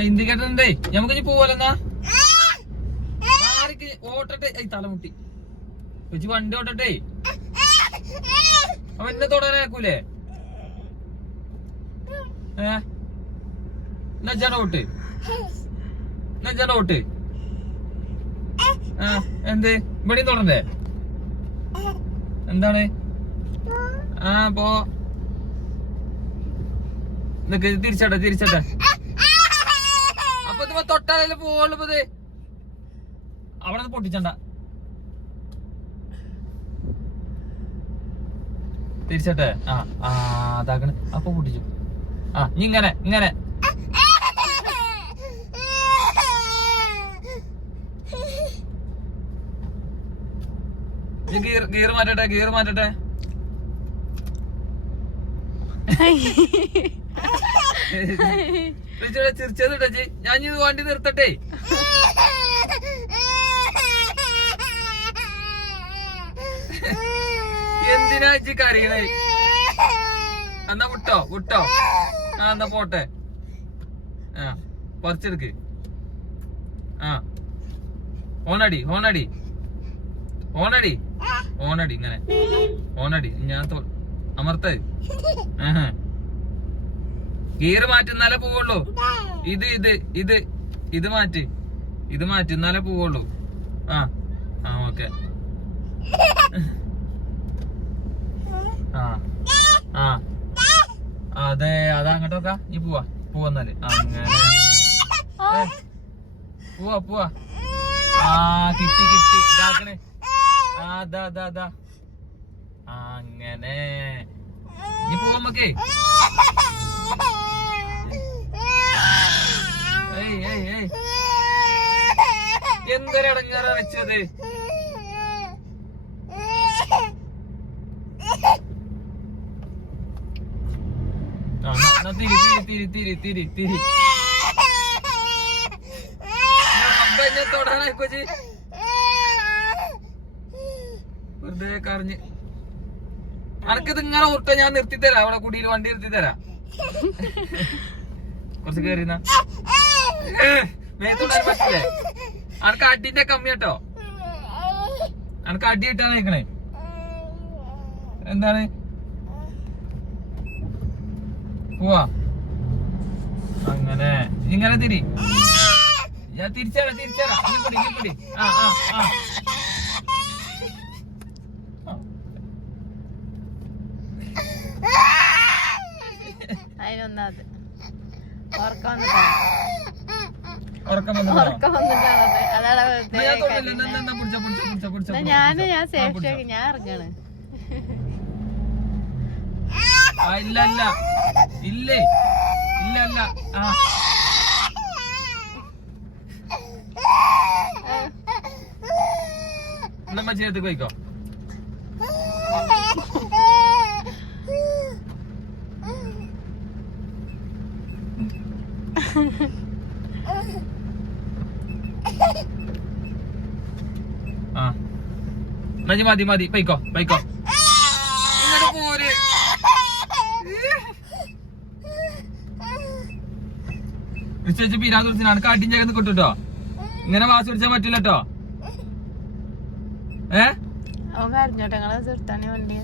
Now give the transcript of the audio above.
ഉണ്ടേ നമുക്ക് ഇനി പോവാലെന്നാ ആർക്ക് ഓട്ടട്ടെ? ഐ തലമുട്ടി. വെച്ച് വണ്ടി ഓട്ടട്ടെ? അവൻ എന്നെ തൊടാനാക്കൂലേ? ഏ? നജ്ജാട ഓട്ട് നജ്ജാട ഓട്ട് ആ എന്ത്? ഇവിടെ തൊടണ്ടേ? എന്താണ്? ആ പോ. നിക്ക് തിരിച്ചട്ടെ തിരിച്ചട്ടെ. അപ്പൊ ഇത് തൊട്ടാലല്ലേ പോവുള്ളൂ ഇത്. അവിടെ പൊട്ടിച്ചണ്ട. തിരിച്ചട്ടെ? ആ ആ അതാക്കണ. അപ്പൊ പൊട്ടിച്ചു. ആ ഇങ്ങനെ ഇങ്ങനെ. ഗീർ ഗീർ മാറ്റട്ടെ ഗീർ മാറ്റട്ടെ. ചിരിച്ചത് ചേച്ചി ഞാൻ ഇത് വണ്ടി നിർത്തട്ടെ. എന്തിനാ ചേച്ചി കരയണേ? എന്നാ വിട്ടോ വിട്ടോ. ആ എന്നാ പോട്ടെ. ആ പറിച്ചെടുക്ക്. ആ. ഓണടി ഓണടി. ഓണടി. ഓണടി ഇങ്ങനെ. ഓണടി ഞാൻ അമർത്തേ അമർത്ത് ആഹാ. ഗിയർ മാറ്റുന്നാലേ പോവുള്ളൂ. ഇത് ഇത് ഇത് ഇത് മാറ്റി. ഇത് മാറ്റി നല്ല പോവുള്ളൂ. ആ ആ ഓക്കെ. ആ ആ. അതെ അതാ അങ്ങോട്ടൊക്കെ നീ പോവാ. പോവന്നാൽ അങ്ങനെ. പോവാ പോവാ. ആ കിട്ടി കിട്ടി. ഇതാക്കണേ ആ അതാ അതാ അതാ അങ്ങനെ. നീ പോവാമ്മക്കേ ഏയ് എന്തൊരടങ്ങാറാ വെച്ചത്. ആ, എന്നാ- എന്നാ തിരി തിരി തിരി തിരി തിരി തിരി. എന്നെ തൊടാനായി കൊച്ചി. വെറുതെ കറിഞ്ഞ് അനക്കിത് ഇങ്ങനെ ഉരുട്ട ഞാൻ നിർത്തി തരാം അവിടെ കുടിയിൽ വണ്ടി നിർത്തി തരാം കുറച്ച് കയറിന മേത്തോടാൻ പറ്റില്ലേ? അനക്ക് അടിന്റെ കമ്മി കേട്ടോ. അനക്ക് അടി കിട്ടാൻ നിക്കണേ. എന്താണ്? പോവാ. അങ്ങനെ. ഇങ്ങനെ തിരി. ഞാൻ തിരിച്ചാ തിരിച്ചരാ. ഇങ്ങോട്ട് ആ ആ ആ. അതിനൊന്നത് ഉറക്കം ഞാൻ ഞാൻ സേഫ്റ്റി ഞാൻ ഇറങ്ങാണ്. ഇല്ല ഇല്ല. ഇല്ലേ? ഇല്ല ഇല്ല. ആ. നമ്മ ചെയ്ത് പോയിക്കോ. ഇജ്ജ് മതി മതി. പൈക്കോ പൈക്കോ പോര്. കാട്ടിൻ ചേർന്ന് കിട്ടുട്ടോ ഇങ്ങനെ വാസ് പിടിച്ചാൻ പറ്റില്ല കേട്ടോ ഏ? അവൻ കരഞ്ഞോട്ടെ ഞങ്ങളെ തീർത്താനെ വണ്ടി